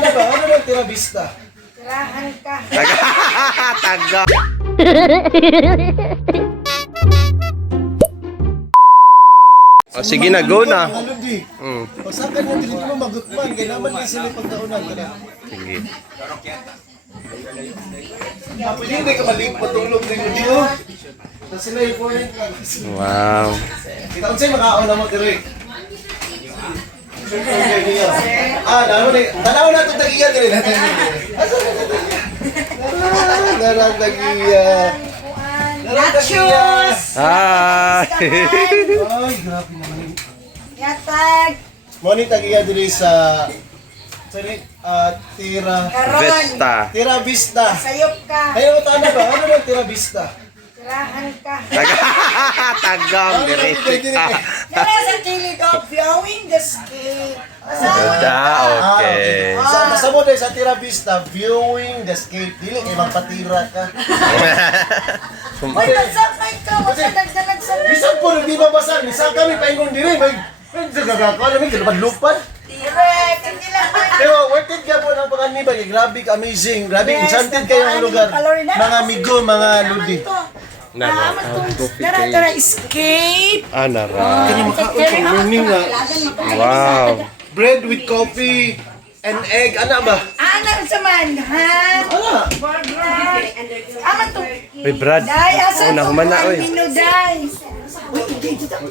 ano ba? Ano ba Tira Vista? Tirahan ka. Taga. Oh, sige na, go na. Ano di? Pasakan mo dili mo magukman kay naman ni sila pagkaunan kana. Sige. Pwede hindi ka maliit patulog din mo diyo. Tapos sila yung point. Wow. Kita unsay makaon na mo diri. Naano ni tanaw na to tagiya diri natin. Asa na tagiya? Narang tagiya. Nachos! Hi. Ay, grabe naman. Yatag! Moni tagiya diri sa Tira Karon! Vesta. Tira Vista. Sayop ka! Ayaw mo ano ba? Ano ba Tira Vista? Tirahan ka! Tagam dire. Nara sa kilid of viewing the sky. Okay. Sa mo dahil sa Tira Vista, viewing the scape. Dili kay magpatira ka. Uy, nagsakay ka! Magsadagdalag sa Bisan po, hindi mabasa. Bisan kami paingon diri. May gagako. Alam mo, kalupad-lupad. direct! Hindi lang man! Pero worth it ka po ng panganiba. Grabe ka, amazing. Grabe, enchanted kayo ang lugar. Mga amigo, mga ludi. Tara, escape! Anara. Morning nga. Wow. Bread with coffee and egg. Ano ba? Anak sa man, ha? Ano? Ama to. Uy, Brad. Day, asa Una, humana, oy. Day. Uy, hindi dito.